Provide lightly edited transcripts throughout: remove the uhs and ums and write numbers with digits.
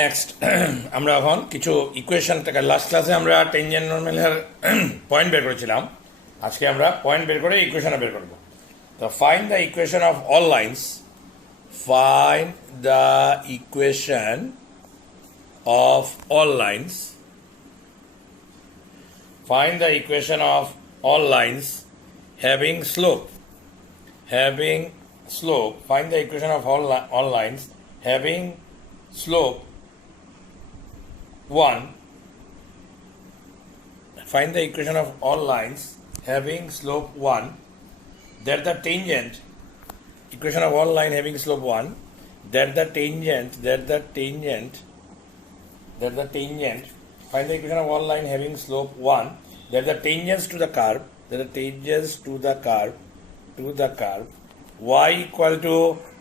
Next আমরা এখন কিছু ইকুয়েশন থেকে লাস্ট ক্লাসে আমরা টেনজেন্ট নর্মালের পয়েন্ট বের করেছিলাম। আজকে আমরা পয়েন্ট বের করে ইকুয়েশনে বের করব। তো find the equation of all lines, find the equation of all lines, find the equation of all lines having slope, find the equation of all lines having slope 1, find the equation of all lines having slope 1, that the tangent, equation of all line having slope 1, that the tangent, find the equation of all line having slope 1, that the tangents to the curve, y equal to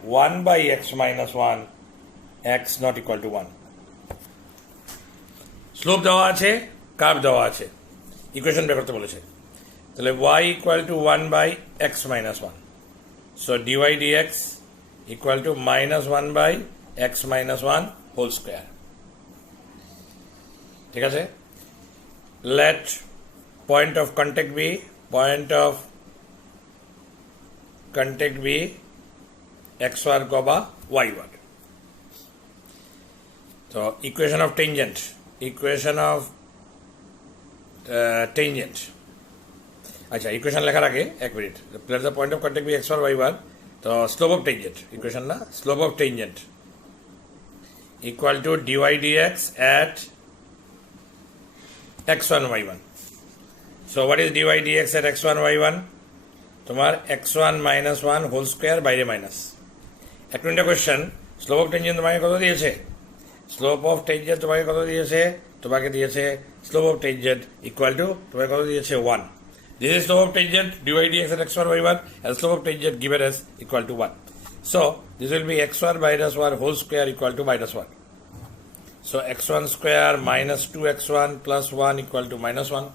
1 by x minus 1, x not equal to 1. Slope দেওয়া আছে, curve দেওয়া আছে, equation বের করতে বলেছে। তাহলে y equal to 1 by x minus 1. So dy dx equal to minus 1 by x minus 1 whole square. ঠিক আছে? Let point of contact be x work over y work. So equation of tangent, আচ্ছা equation লেখার আগে এক minute. let the point of contact be x or y work. তো slope of tangent, equation না, slope of tangent equal to dy dx at x1 y1. So what is dy dx at x1 y1? তোমার x1 minus 1 whole square বাইরে minus. এক মিনিটের question, slope of tangent তোমাকে কত দিয়েছে? Slope of tangent তোমাকে কত দিয়েছে? তোমাকে দিয়েছে slope of tangent equal to তোমাকে কত দিয়েছে 1. This is slope of tangent dy dx at x1 y1 and slope of tangent given as equal to 1. So this will be x1 minus 1 whole square equal to minus 1. So x1 square minus 2x1 plus 1 equal to minus 1.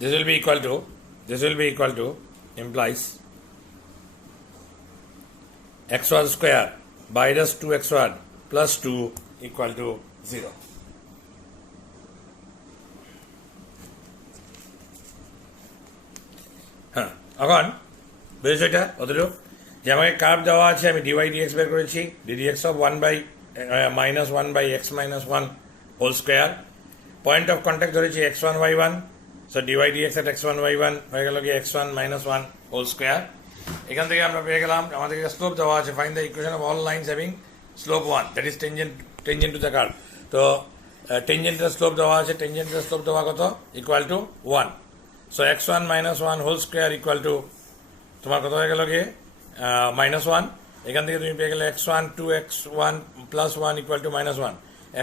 This will be equal to implies x1 square minus 2x1 plus 2 equal to 0. হ্যাঁ, এখন বুঝেছো এটা অতটুকু যে আমাকে curve দেওয়া আছে, আমি dy dx বের করেছি, ddx of 1 by minus 1 by x minus 1 whole square. Point of contact ধরেছি x1 y1. So dy dx at x1 y1 হয়ে গেল কি x1 minus 1 whole square. এখান থেকে আমরা পেয়ে গেলাম আমাদের স্লোপ দেওয়া আছে, find the equation of all lines having slope 1, that is tangent to the curve. তো টেনজেন্টের স্লোপ দেওয়া আছে, টেনজেন্টের স্লোপ দেওয়া কত? Equal to 1. So x1 minus 1 whole square equal to তোমার কত হয়ে গেল কি minus 1. এখান থেকে তুমি পেয়ে গেলে x1 2x1 plus 1 equal to minus 1,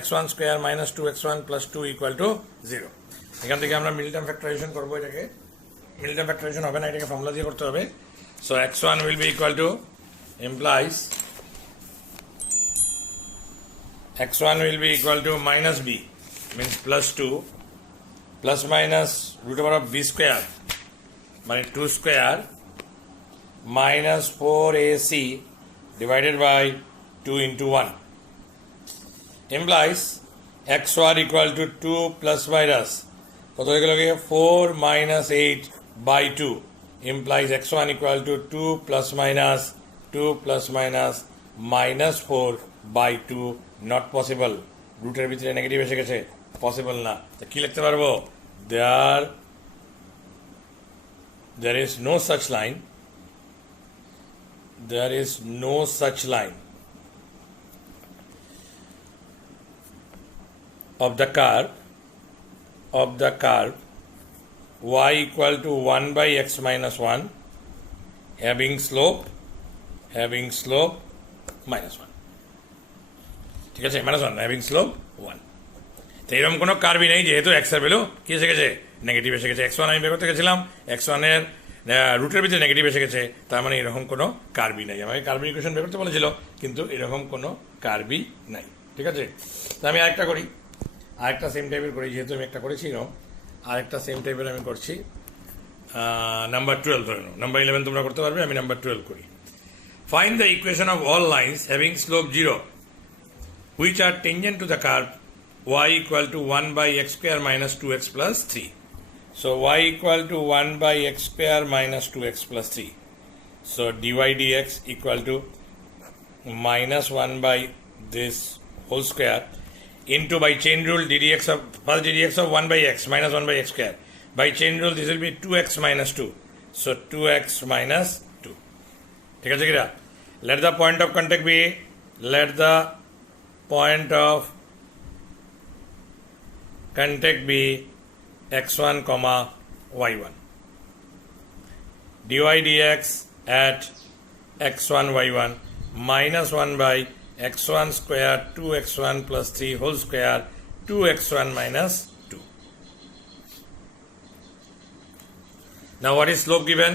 x1 square minus 2x1 plus 2 equal to 0. এখান থেকে আমরা মিডল টার্ম ফ্যাক্টরাইজেশন করবো, এটাকে মিডল টার্ম ফ্যাক্টরাইজেশন হবে না, এটাকে ফর্মুলা দিয়ে করতে হবে। So x1 will be equal to implies x1 will be equal to minus b means plus 2 plus minus root over of b square মানে 2 square minus 4ac divided by 2 into 1 implies x1 equal to 2 plus minus কত হয়ে গেল 4 minus 8 by 2 implies x1 equal to 2 plus minus minus 4 by 2 not possible. রুটের ভিতরে negative এসে গেছে, possible না। তো কি লিখতে পারবো? there is no such line of the curve y equal to 1 by x minus 1 having slope minus 1. ঠিক আছে, minus 1 having slope 1. তো এরকম কোনো কার্ভই নেই, যেহেতু x এর ভ্যালু কি এসে গেছে? নেগেটিভ এসে গেছে। x1 আমি বের করতে গেছিলাম, x1 এর রুটের ভিতরে নেগেটিভ এসে গেছে, তার মানে এরকম কোনো কার্ভই নাই। আমাকে কার্ভের ইকুয়েশন বের করতে বলেছিল, কিন্তু এরকম কোনো কার্ভই নাই। ঠিক আছে, তো আমি আরেকটা সেম টাইপের করি, যেহেতু আমি একটা করেছি এরকম আরেকটা সেম টাইপের আমি করছি। নাম্বার 12 ধরে নাও, নাম্বার 11 তোমরা করতে পারবে, আমি নাম্বার 12 করি। Find the equation of all lines having slope 0 which are tangent to the curve y equal to 1 by x square minus 2x plus 3. So y equal to 1 by x square minus 2x plus 3. So dy dx equal to minus 1 by this whole square into, by chain rule, ddx of first ddx of 1 by x minus 1 by x square. By chain rule this will be 2x minus 2. So 2x minus 2. ঠিক আছে কিরা? Let the point of contact be, let the point of contact be x1 comma y1. dy dx at x1 y1 minus 1 by x1 square 2x1 plus 3 whole square 2x1 minus 2. Now what is slope given?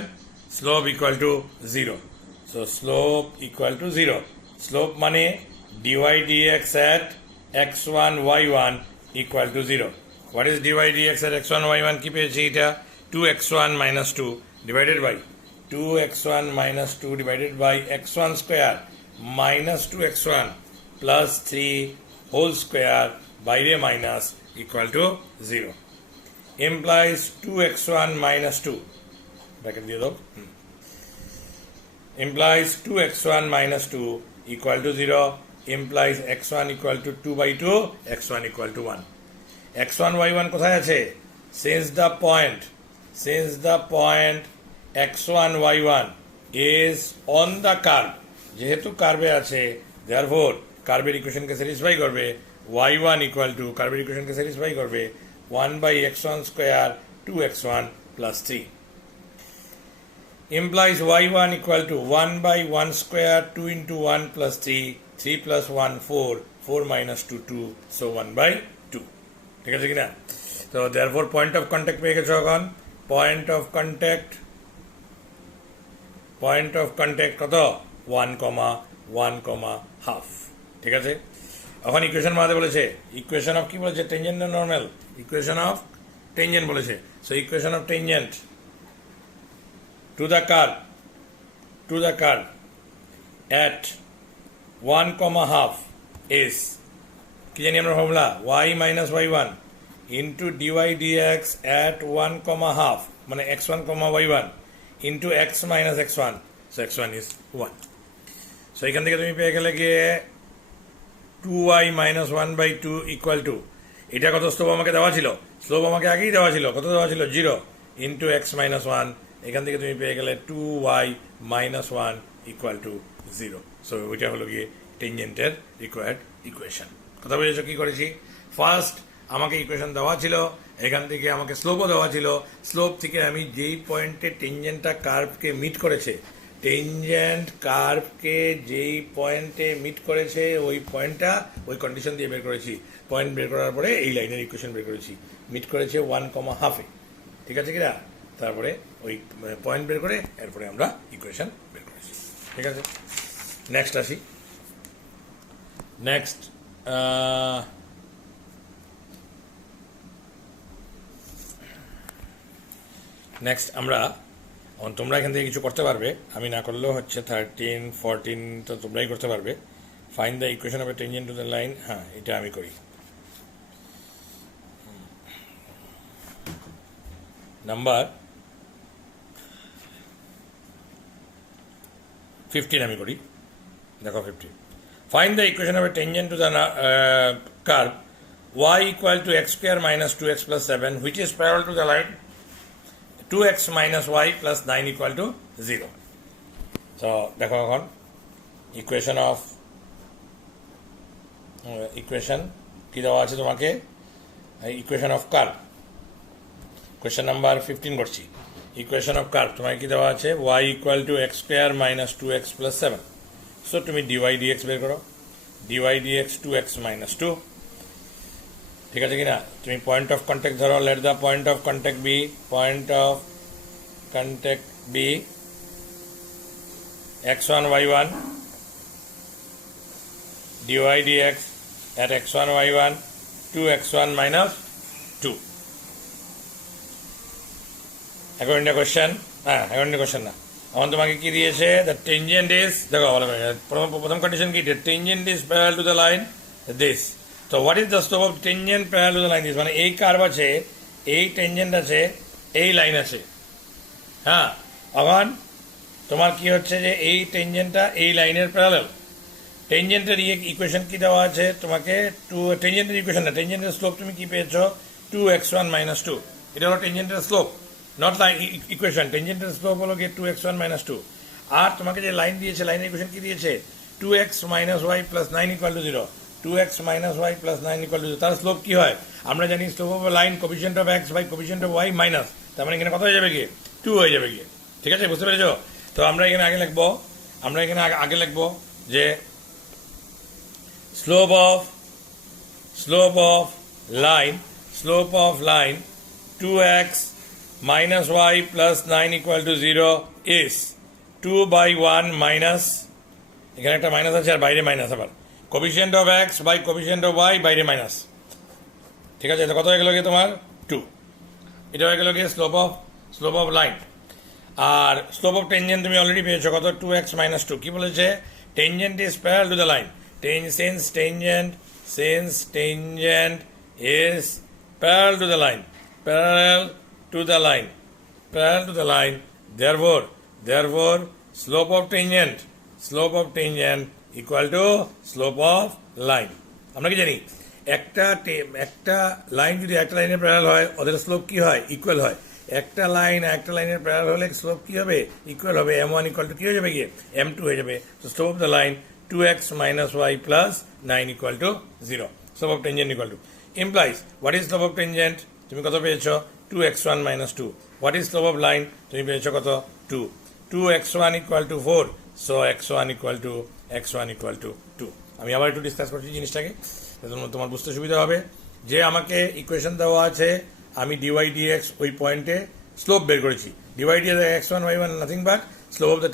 Slope equal to 0. So slope equal to 0. Slope money dy dx at x1 y1 equal to 0. What is dy dx at x1 y1? Keep it 2x1 minus 2 divided by 2x1 minus 2 divided by x1 square minus 2x1 plus 3 whole square by the minus equal to 0. Implies 2x1 minus 2. Bracket diye do. Implies 2x1 minus 2 equal to 0. Implies x1 equal to 2 by 2, x1 equal to 1. x1 y1 কোথায় আছে? Since the point x1 y1 is on the curve, যেহেতু কার্ভে আছে, therefore কার্ভের ইকুয়েশনকে satisfy করবে, y1 equal to কার্ভের ইকুয়েশনকে satisfy করবে 1 by x1 square 2x1 plus 3. Implies y1 equal to 1 by 1 square 2 into 1 plus 3 3 plus 1 4 4 minus 2 2 so 1 by 2. ঠিক আছে কিনা? তো therefore point of contact পেয়ে গেছো এখন point of contact কত 1 comma 1 comma half. ঠিক আছে, এখন ইকুয়েশন বানাতে বলেছে, ইকুয়েশন অফ কি বলেছে? টেনজেন্ট না নরমাল? ইকুয়েশন অফ টেনজেন্ট বলেছে। So equation of tangent to the curve at 1 comma half is কি জানি আমরা formula y minus y1 into dy dx at 1 comma half মানে x1 comma y1 into x minus x1 so x1 is 1. so এখান থেকে তুমি পেয়ে গেলে গিয়ে 2y minus 1 by 2 equal to এটা কত স্লোপ আমাকে দেওয়া ছিল? স্লোপ আমাকে আগেই দেওয়া ছিল, কত দেওয়া ছিল? 0 into x minus 1. এখান থেকে তুমি পেয়ে গেলে 2y minus 1 equal to 0. So ওইটা হলো গিয়ে টেনজেন্টের রিকোয়ার্ড ইকুয়েশন। কথা বুঝেছো কি করেছি? ফার্স্ট আমাকে ইকুয়েশন দেওয়া ছিল, এখান থেকে আমাকে স্লোপও দেওয়া ছিল, স্লোপ থেকে আমি যেই পয়েন্টে টেনজেন্টটা কার্ভকে মিট করেছে, টেনজেন্ট কার্ভকে যেই পয়েন্টে মিট করেছে ওই পয়েন্টটা ওই কন্ডিশন দিয়ে বের করেছি। পয়েন্ট বের করার পরে এই লাইনের ইকুয়েশন বের করেছি, মিট করেছে 1 comma half-এ। ঠিক আছে কিনা? তারপরে ওই পয়েন্ট বের করে এরপরে আমরা ইকুয়েশন বের করেছি। ঠিক আছে, নেক্সট আসি। নেক্সট আমরা তোমরা এখান থেকে কিছু করতে পারবে, আমি না করলেও হচ্ছে 13 14 তো তোমরাই করতে পারবে। Find the equation of A tangent to the line, হ্যাঁ এটা আমি করি। নাম্বার 15 আমি করি, দেখো 15। Find the equation of A tangent to the curve y equal to x square minus 2x plus 7 which is parallel to the line 2x minus y plus 9 equal to 0. So দেখো এখন equation কি দেওয়া আছে তোমাকে? Equation of curve, question number 15 করছি। Equation of curve তোমাকে কি দেওয়া আছে? y equal to x square minus 2x plus 7. So তুমি dy dx বের করো, dy dx 2x minus 2। ঠিক আছে কিনা? তুমি পয়েন্ট অফ কন্ট্যাক্ট ধরো, let the point of contact be x1 y1 dy dx at x1 y1 2x1 minus 2 according to question, according to question না এখন তোমাকে কি দিয়েছে, দ্য টেনজেন্ট ইজ, দেখো প্রথম কন্ডিশন কি, the tangent is parallel to the line this. তো what is the slope of tangent parallel to the line this, মানে এই কার্ভ আছে, এই টেনজেন্ট আছে, এই লাইন আছে। হ্যাঁ, এখন তোমার কি হচ্ছে যে এই টেনজেন্টটা এই লাইনের প্যারালাল। টেনজেন্টের ইকুয়েশন কি দেওয়া আছে তোমাকে, টেনজেন্টের ইকুয়েশন না, টেনজেন্টের স্লোপ তুমি কি পেয়েছো, 2x1 - 2। এটা হলো টেনজেন্টের স্লোপ, নট লাইন ইকুয়েশন। টেনজেন্টের স্লোপ হলো গিয়ে 2x1 - 2। আর তোমাকে যে লাইন দিয়েছে, লাইনের ইকুয়েশন কি দিয়েছে, 2x - y + 9 = 0। 2x - y + 9 = 0। তার স্লোপ কি হয় আমরা জানি, slope of line coefficient of x by coefficient of y minus, তার মানে এখানে কত হয়ে যাবে গিয়ে, 2 হয়ে যাবে গিয়ে। ঠিক আছে, বুঝতে পেরেছো? তো আমরা এখানে আগে লিখবো, যে slope of line 2x minus y plus 9 = 0 is 2/1 minus, এখানে একটা মাইনাস আছে আর বাইরে মাইনাস, আবার coefficient of x by coefficient of y, বাইরে মাইনাস। ঠিক আছে, এটা কত হয়ে গেল গিয়ে তোমার 2। এটা হয়ে গেল গিয়ে স্লোপ অফ লাইন। আর স্লোপ অফ টেনজেন্ট তুমি অলরেডি পেয়েছো কত, 2x - 2। কি বলেছে, tangent is parallel to the line. Since tangent is parallel to the line, therefore slope of tangent equal to slope of line. আমরা কি জানি, একটা লাইন যদি একটা লাইনের প্যারালাল হয়, ওদের স্লোপ কি হয়, ইকুয়াল হয়। একটা লাইনের প্যারালাল হলে স্লোপ কি হবে, ইকুয়াল হবে। m1 = কি হয়ে যাবে গিয়ে, m2 হয়ে যাবে। তো slope of the line 2x minus y plus 9 = 0. Slope of tangent equal to implies, what is slope of tangent? তুমি কত পেয়েছো, 2x1 - 2. What is slope of line? তুমি পেয়েছো কত, 2. 2x1 = 4. So x1 = 2. আমি আবার একটু ডিসকাস করছি জিনিসটাকে, তোমার বুঝতে সুবিধা হবে। যে আমাকে ইকুয়েশন দেওয়া আছে, আমি dy dx ওই পয়েন্টে স্লোপ বের করেছি। dy dx x1 y1 nothing but slope of the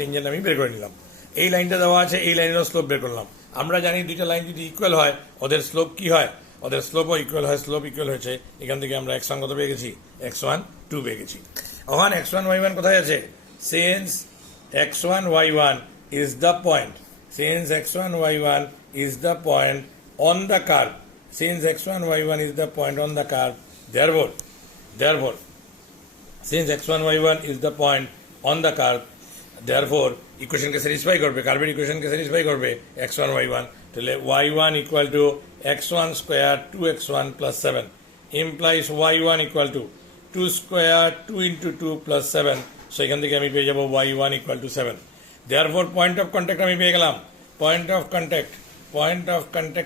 tangent আমি বের করে নিলাম। এই লাইনটা দেওয়া আছে, এই লাইনেরও স্লোপ বের করলাম। আমরা জানি দুইটা লাইন যদি ইকুয়াল হয়, ওদের স্লোপ কি হয়, ওদের স্লোপও ইকুয়াল হয়। স্লোপ ইকুয়াল হয়েছে, এখান থেকে আমরা x1 কত পেয়ে গেছি, x1 2 পেয়ে গেছি। ওখান x1 y1 কোথায় আছে, since x1 y1 is the point on the curve, therefore since x1 y1 is the point on the curve, therefore ইকুয়েশনকে স্যাটিসফাই করবে, কার্ভের ইকুয়েশনকে স্যাটিসফাই করবে x1 y1। তাহলে y1 = x1 square 2x1 + 7 implies y1 = 2 square 2 × 2 + 7। So এখান থেকে আমি পেয়ে যাবো y1 = 7। Therefore point of contact আমি পেয়ে গেলাম, পয়েন্ট অফ কন্ট্যাক্ট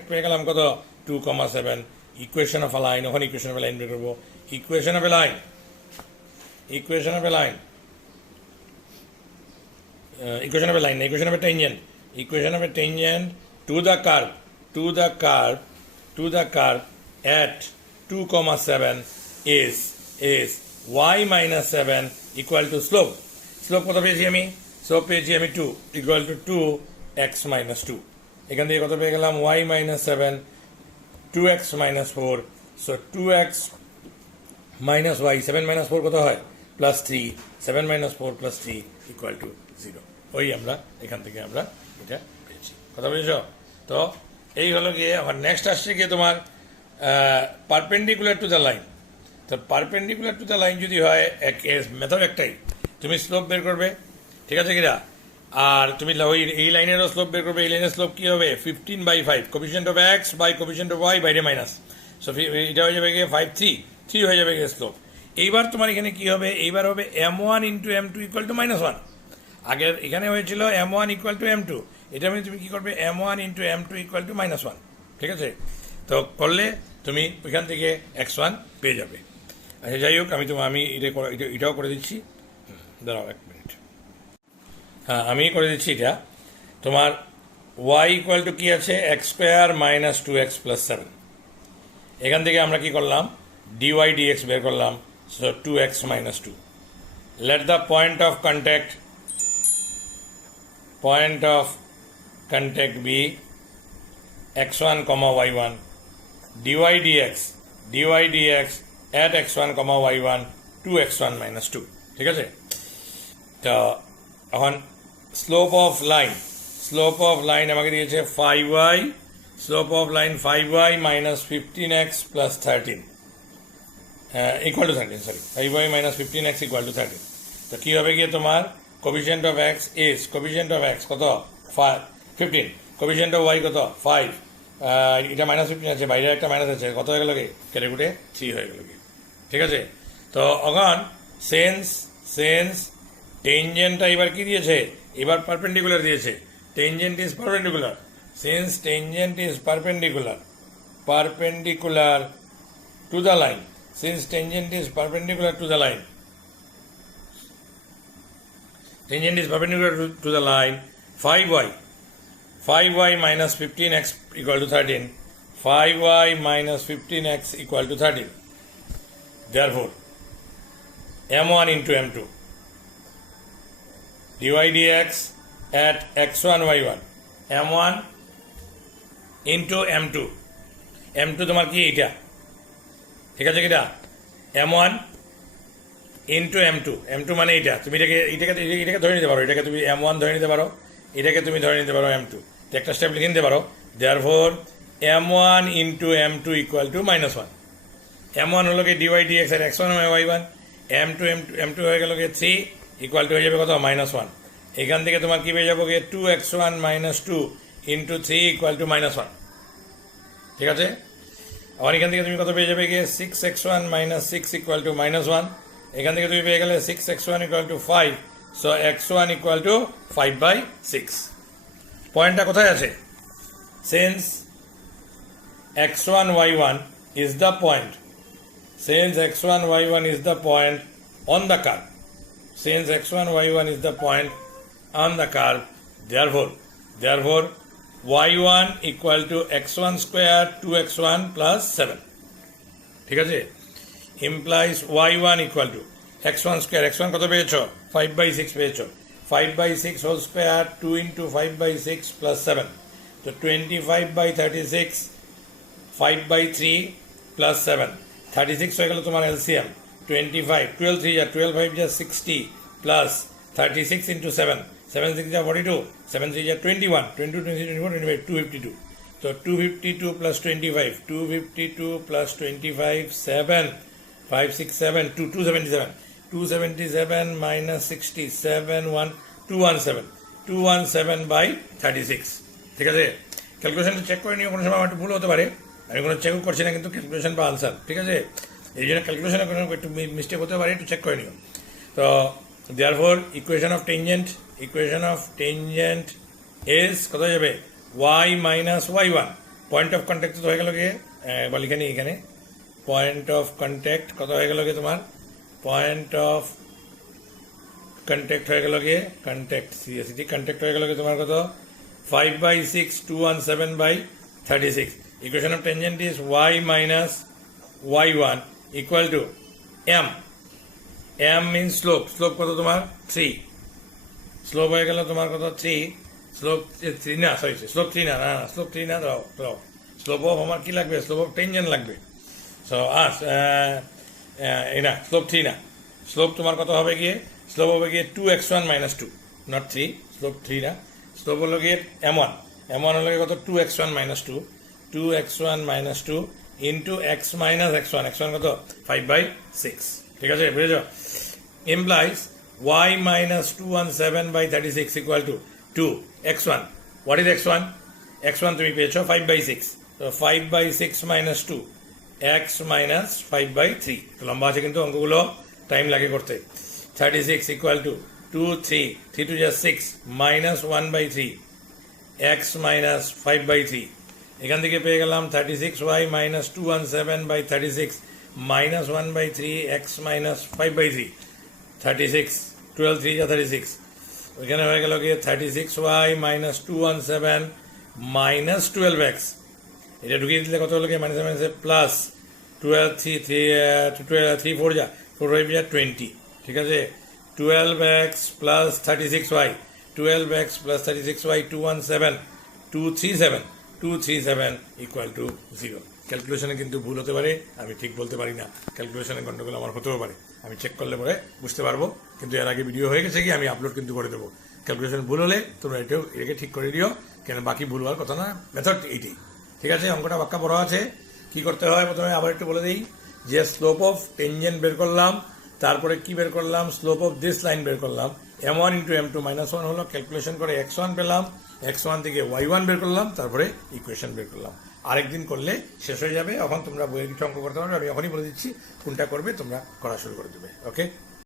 পেয়ে গেলাম কত, 2,7। ইকুয়েশন অফ আ লাইন, ওখানে ইকুয়েশন অফ আ লাইন বের করবো। Equation of a tangent to the curve at 2,7 is y - 7 equal to slope কত পেয়েছি আমি, স্লোপ পেয়েছি আমি 2 equal to 2x - 2। এখান থেকে কত পেয়ে গেলাম, y - 7 2x - 4। So 2x minus y, 7 - 4 কত হয়, +3। 7 - 4 + 3 = 0। ওই আমরা এখান থেকে আমরা এটা পেয়েছি, কথা বুঝেছ? তো এই হলো গিয়ে আমার নেক্সট আসছে গিয়ে তোমার পারপেন্ডিকুলার টু দ্য লাইন। তো পারপেন্ডিকুলার টু দ্য লাইন যদি হয়, মেথড একটাই, তুমি স্লোপ বের করবে, ঠিক আছে কিনা, আর তুমি ওই এই লাইনেরও স্লোপ বের করবে। এই লাইনের স্লোপ কি হবে, 15/5 coefficient of x by coefficient of y, বাইরে মাইনাস। সো এটা হয়ে যাবে গিয়ে 5 3 হয়ে যাবে গিয়ে স্লোপ। এইবার তোমার এখানে কি হবে, এইবার হবে m1 × m2 = -1। আগের এখানে হয়েছিল m1 = m2, এটা মানে তুমি কি করবে, m1 × m2 = -1। ঠিক আছে, তো করলে তুমি ওইখান থেকে x1 পেয়ে যাবে। আচ্ছা, যাই হোক, আমি এটাও করে দিচ্ছি, দাঁড়াও 1 মিনিট। হ্যাঁ, আমি করে দিচ্ছি এটা। তোমার y = কি আছে, x² - 2x + 7। এখান থেকে আমরা কি করলাম, dy dx বের করলাম। So 2x - 2। Late the point of contact be x1, y1, dy dx at x1, y1 2x1 - 2। ঠিক আছে, তো এখন স্লোপ অফ লাইন আমাকে দিয়েছে 5y, slope of line 5y minus 15x plus 13 equal to 13, sorry, 5y minus 15x equal to 13. তো কি হবে গিয়ে তোমার coefficient of x is coefficient of x কত 15, কোফিশিয়েন্ট অফ y কত 5, এটা মাইনাস 15 আছে, বাইরে একটা মাইনাস আছে, কত হয়ে গেল কি কেটে কুটে 3 হয়ে গেল কি, ঠিক আছে। তো অগন সেন্স টেনজেন্টটা এবার কি দিয়েছে, এবার পারপেন্ডিকুলার দিয়েছে, tangent is perpendicular, since tangent is perpendicular to the line, since tangent is perpendicular to the line, tangent is perpendicular to the line, 5y minus 15x equal to 13, 5y minus 15x equal to 13. Therefore m1 into m2 dy dx at x1 y1, m1 into m2, m2 তোমার কি এটা, ঠিক আছে কিটা, m1 into m2 মানে এটা, তুমি এটাকে ধরে নিতে পারো, এটাকে তুমি m1 ধরে নিতে পারো, এটাকে তুমি ধরে নিতে পারো m2, তো একটা স্টেপ লিখে নিতে পারো। therefore m1 into m2 equal to -1, m1 হলো কি dy dx এর x1 y1, m2 হয়ে গেল কি 3 ইকুয়াল টু হয়ে যাবে কত -1, এখান থেকে তোমার কি পেয়ে যাবো কি 2x1 2 into 3 equal to -1, ঠিক আছে। আবার এখান থেকে তুমি কত পেয়ে যাবে গিয়ে 6x1 6 equal to -1, এখান থেকে তুমি পেয়ে গেলে 6x1 equal to 5, so x1 equal to 5/6। পয়েন্টটা কোথায় আছে, since x1 y1 is the point, since x1 y1 is the point on the curve, since x1 y1 is the point on the curve, therefore y1 equal to x1 square 2x1 plus 7, ঠিক আছে, implies y1 equal to x1 square, x1 কত পেয়েছো 5/6 পেয়েছো, 5/6 whole square 2 into 5/6 plus 7, তো 25/36 5/3 plus 7, 36 হয়ে গেল তোমার LCM 25, 12 3 যা 12 5 যা 60 plus 36 into 7, 7 6 যা 42, 7 3 যা 21, 22 23 24 25 252, তো 252 plus 25, 252 plus 25 7 5 6 7 2 277, 277 minus 67 1 217/36, ঠিক আছে। ক্যালকুলেশনটা চেক করে নিও, কোনো সময় আমার একটু ভুল হতে পারে, আমি কোনো চেকও করছি না কিন্তু ক্যালকুলেশন বা আনসার, ঠিক আছে, এই জন্য ক্যালকুলেশনে কোনো একটু মিস্টেক হতে পারে, একটু চেক করে নিও। তো therefore equation of tangent is কত যাবে y minus y1, point of contact তো হয়ে গেল গিয়ে বা লিখে নিই এখানে, পয়েন্ট অফ কন্ট্যাক্ট কত হয়ে গেল গিয়ে তোমার, পয়েন্ট অফ কন্ট্যাক্ট হয়ে গেল গিয়ে কন্ট্যাক্ট কন্ট্যাক্ট হয়ে গেল গিয়ে তোমার কত 5/6 217/36, equation of tangent is y minus y1 equal to m means slope কত তোমার 3, স্লোপ হয়ে গেল তোমার কত 3, স্লোপ 3 না সরি স্লোপ 3 না স্লোপ 3 না দাও, স্লোপ অফ আমার কি লাগবে, স্লোপ অফ টেনজেন্ট লাগবে, সো না স্লোপ 3 না, স্লোপ তোমার কত হবে গিয়ে, স্লোপ হবে গিয়ে 2x1 2, নট 3, স্লোপ 3 না, স্লোপ হলো গিয়ে m1 হলো গিয়ে কত 2x1 2x1 2 into x minus x1 কত 5/6, ঠিক আছে, বুঝেছ, implies y minus 217/36 equal to 2x1, what is x1 তুমি পেয়েছো 5/6, so 5/6 minus 2 x minus 5/3, লম্বা আছে কিন্তু অঙ্কগুলো টাইম লাগে করতে, 36 equal to 2 3 3 2 just 6 minus 1/3 x minus 5/3, এখান থেকে পেয়ে গেলাম 36y minus 217/36 minus 1/3 x minus 5/3, 36 12 3 যা 36, ওইখানে হয়ে গেল গিয়ে 36y minus 217 minus 12x, এটা ঢুকিয়ে দিলে কত হলো গিয়ে মাইনাস মাইনাসে প্লাস 12 3 4 যা 4 5 যা 20, ঠিক আছে, 12x plus 36y, 12x plus 36y 217 237 equal to 0. ক্যালকুলেশনে কিন্তু ভুল হতে পারে, আমি ঠিক বলতে পারি না, ক্যালকুলেশনে গন্ডগোল আমার হতেও পারে, আমি চেক করলে পরে বুঝতে পারবো। কিন্তু এর আগে ভিডিও হয়ে গেছে কি আমি আপলোড কিন্তু করে দেবো। ক্যালকুলেশন ভুল হলে তোমরা এটাকে ঠিক করে দিও, কেন বাকি ভুল হওয়ার কথা না, মেথড এইটাই। ঠিক আছে, অঙ্কটা বাক্কা বড় আছে, কি করতে হয় প্রথমে আবার একটু বলে দিই। যে স্লোপ অফ টেনজেন্ট বের করলাম, তারপরে কি বের করলাম, স্লোপ অফ দিস লাইন বের করলাম, m1 ইন্টু m2 -1 হলো, ক্যালকুলেশন করে x1 পেলাম, x1 থেকে y1 বের করলাম, তারপরে ইকুয়েশন বের করলাম। আরেকদিন করলে শেষ হয়ে যাবে, এখন তোমরা বইয়ের কিছু অঙ্ক করতে পারবে, আমি এখনই বলে দিচ্ছি কোনটা করবে, তোমরা করা শুরু করে দেবে। ওকে।